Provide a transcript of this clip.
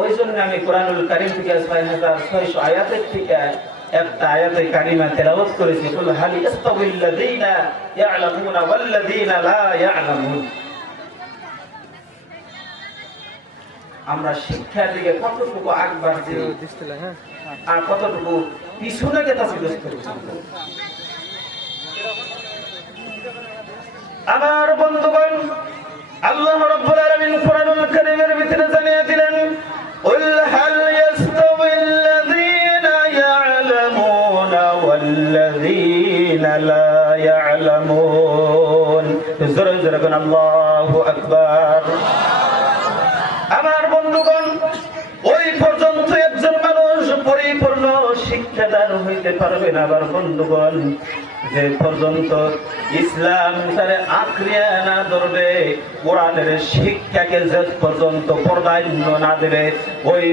ওই জন্য আমি কোরআনুল কারীম থেকে ৬৬০০ আয়াতের থেকে একটা আয়াতে কারিমা তেলাওয়াত করেছি, কুল হাল ইয়াস্তাবিল্লাযীনা ইয়া'লামুনা ওয়াল্লাযীনা লা ইয়া'লামুন। আমরা শিক্ষার দিকে কতটুকু আগ বাড়ছি আর কতটুকু পিছনে গেছি। আমার বন্ধুগণ, আল্লাহ রাব্বুল আলামিন কোরআনুল কারীমের ভিতরে জানিয়ে দিলেন, কুল হাল ইয়াস্তাবিল্লাযীনা ইয়া'লামুনা ওয়াল্লাযীনা লা ইয়া'লামুন। জোরে জোরে বলুন আল্লাহু আকবার। আমার বন্ধুগণ, ওই পর্যন্ত একজন মানুষ পরিপূর্ণ শিক্ষাদান হইতে পারবে না। আবার বন্ধুগণ, যে পর্যন্ত ইসলাম তারে আঁকড়িয়া না ধরবে, কোরআনের শিক্ষাকে যে পর্যন্ত প্রাধান্য না দেবে, ওই